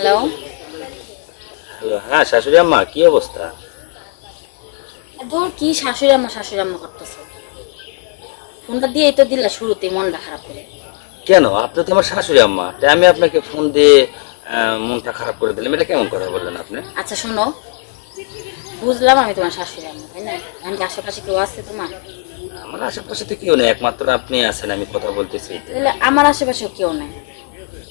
Hello হ্যাঁ শাশুড়ি আম্মা কি অবস্থা? ধর কি শাশুড়ি আম্মা শাশুড়ি আম্মা করতেছে। ফোনটা দিয়েই তো দিলা শুরুতে মনটা খারাপ করে। কেন? আপনি তো আমার শাশুড়ি আম্মা তাই আমি আপনাকে ফোন দিয়ে মনটা খারাপ করে দিলাম। এটা কেমন কথা বললেন আপনি? আচ্ছা শোনো। বুঝলাম আমি তোমার শাশুড়ি আম্মা তাই না? আমি আশেপাশে কেউ আছে তোমার? আমার আশেপাশে তো কেউ নেই একমাত্র আপনি আছেন আমি কথা বলতেছি। তাহলে আমার আশেপাশেও কেউ নেই।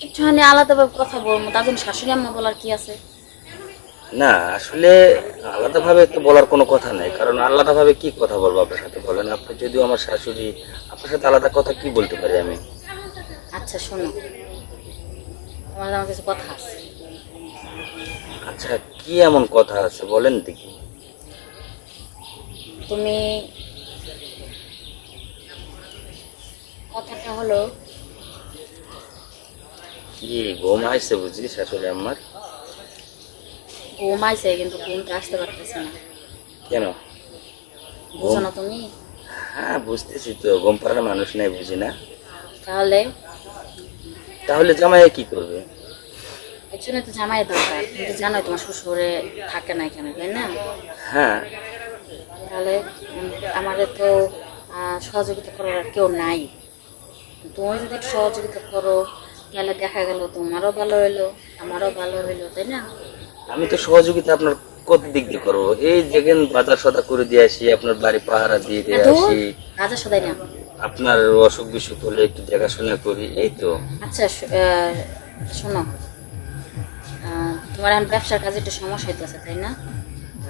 একটুখানি আলাদাভাবে কথা বলব তার জন্য শাশুড়ি আম্মা বলার কি আছে? না আসলে আলাদাভাবে তো বলার কোনো কথা নেই কারণ আলাদাভাবে কি কথা বলব আপনার সাথে? বলেন আপনি যদিও আমার শাশুড়ি আপনার সাথে আলাদা কথা কি বলতে পারি আমি? আচ্ছা শোনো। তোমার আমার কিছু কথা আছে। আচ্ছা কি এমন কথা আছে বলেন দেখি। তুমি কথাটা হলো কি ঘুম আসছে বুঝি শাশুড়ি আমার ঘুম আইছে কিন্তু ঘুমটা আসতে পারতেছে না। কেন? বুঝো না তুমি? হ্যাঁ বুঝতেছি তো ঘুম পাড়ার মানুষ নাই বুঝি না? তাহলে? তাহলে জামাইয়া কি করবে? এর তো জামাই দরকার। তুমি তো জানোই তোমার শ্বশুরে থাকে না এখানে তাই না? হ্যাঁ। তাহলে আমাদের তো সহযোগিতা করার কেউ নাই। তুমি যদি একটু সহযোগিতা করো তাহলে দেখা গেল তোমারও ভালো হইল আমারও ভালো হইল তাই না? আমি তো সহযোগিতা আপনার কত দিক দিয়ে করব? এই যেখানে বাজার সদা করে দিয়ে আসি আপনার বাড়ি পাহারা দিয়ে দিয়ে আসি। রাজা সদাই না। আপনার অসুখ বিসুখ হলে একটু দেখাশোনা করি এই তো। আচ্ছা শোনো তোমার এখন ব্যবসার কাজে একটু সমস্যা হইতেছে তাই না?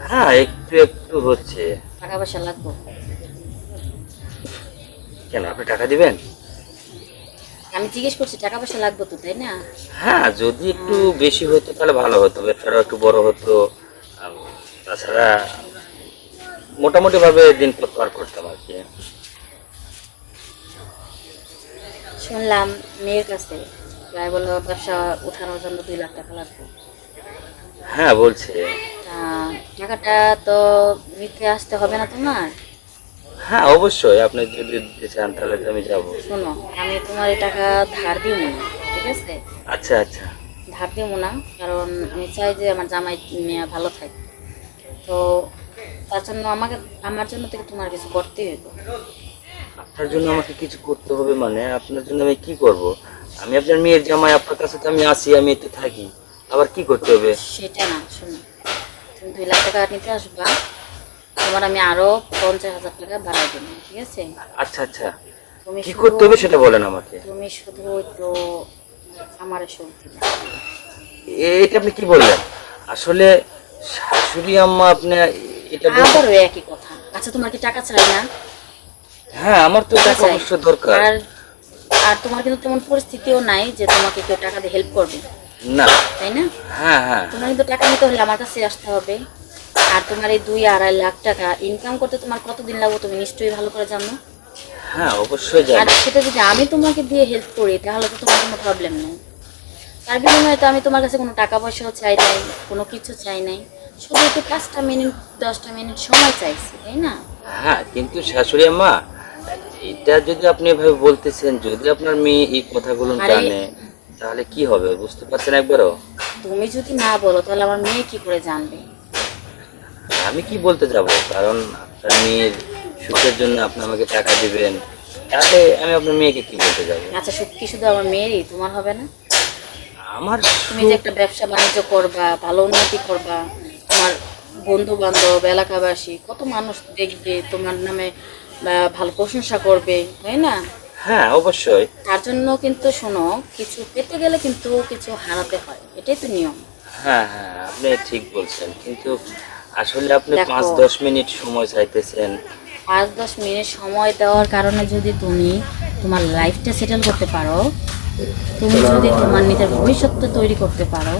হ্যাঁ একটু একটু হচ্ছে। টাকা পয়সা লাগবে। কেন আপনি টাকা দিবেন? আমি জিজ্ঞেস করছি টাকা পয়সা লাগবে তো তাই না? হ্যাঁ যদি একটু বেশি হতো তাহলে ভালো হতো ব্যবসাটা একটু বড় হতো। তাছাড়া মোটামুটি ভাবে দিন পার করতাম আর কি। শুনলাম মেয়ের কাছে প্রায় বলল ব্যবসা উঠানোর জন্য দুই লাখ টাকা লাগবে। হ্যাঁ বলছে। টাকাটা তো নিতে আসতে হবে না তোমার? হ্যাঁ অবশ্যই। আপনি যদি চান তাহলে তো আমি যাব। শোনো আমি তোমার এই টাকা ধার দিব না ঠিক আছে? আচ্ছা আচ্ছা। ধার দিব না কারণ আমি চাই যে আমার জামাই মেয়ে ভালো থাকে। তো তার জন্য আমাকে আমার জন্য থেকে তোমার কিছু করতে হইব। আপনার জন্য আমাকে কিছু করতে হবে মানে? আপনার জন্য আমি কি করব? আমি আপনার মেয়ের জামাই আপনার কাছে তো আমি আসি আমি তো থাকি। আবার কি করতে হবে? সেটা না শোনো। তুমি দুই লাখ টাকা নিতে আসবা তোমার আমি আরও পঞ্চাশ হাজার টাকা বাড়াই দেবো ঠিক আছে? আচ্ছা আচ্ছা। তুমি কি করতে হবে সেটা বলেন আমাকে। তুমি শুধু একটু আমার সবজি এটা আপনি কি বললেন? আসলে শাশুড়ি আম্মা আপনি এটা আবারও একই কথা। আচ্ছা তোমার কি টাকা চাই না? হ্যাঁ আমার তো টাকা অবশ্য দরকার। আর আর তোমার কিন্তু তেমন পরিস্থিতিও নাই যে তোমাকে কেউ টাকা দিয়ে হেল্প করবে। না। তাই না? হ্যাঁ হ্যাঁ। তোমার কিন্তু টাকা নিতে হলে আমার কাছে আসতে হবে। আর তোমার এই দুই আড়াই লাখ টাকা ইনকাম করতে তোমার কতদিন লাগবে তুমি নিশ্চয়ই ভালো করে জানো? হ্যাঁ অবশ্যই আর সেটা যদি আমি তোমাকে দিয়ে হেল্প করি তাহলে তো তোমার কোনো প্রবলেম নেই। তার বিনিময়ে তো আমি তোমার কাছে কোনো টাকা পয়সাও চাই নাই কোনো কিছু চাই নাই। শুধু একটু পাঁচটা মিনিট দশটা মিনিট সময় চাইছি তাই না? হ্যাঁ কিন্তু শাশুড়ি আম্মা এটা যদি আপনি এভাবে বলতেছেন যদি আপনার মেয়ে এই কথাগুলো জানে তাহলে কি হবে? বুঝতে পারছেন একবারও? তুমি যদি না বলো তাহলে আমার মেয়ে কি করে জানবে? আমি কি বলতে যাব? কারণ আপনার মেয়ের সুখের জন্য আপনি আমাকে টাকা দিবেন তাহলে আমি আপনার মেয়েকে কি বলতে যাব? আচ্ছা সত্যি শুধু আমার মেয়েরই? তোমার হবে না? আমার তুমি যে একটা ব্যবসা বাণিজ্য করবা ভালো উন্নতি করবা তোমার বন্ধু বান্ধব এলাকাবাসী কত মানুষ দেখবে তোমার নামে ভালো প্রশংসা করবে তাই না? হ্যাঁ অবশ্যই। তার জন্য কিন্তু শোনো কিছু পেতে গেলে কিন্তু কিছু হারাতে হয় এটাই তো নিয়ম। হ্যাঁ হ্যাঁ আপনি ঠিক বলছেন। কিন্তু আসলে আপনি। পাঁচ দশ মিনিট সময় চাইতেছেন। পাঁচ দশ মিনিট সময় দেওয়ার কারণে যদি তুমি তোমার লাইফটা সেটেল করতে পারো তুমি যদি তোমার নিজের ভবিষ্যৎটা তৈরি করতে পারো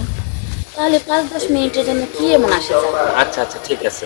তাহলে পাঁচ দশ মিনিটের জন্য কি এমন আসে আচ্ছা আচ্ছা ঠিক আছে।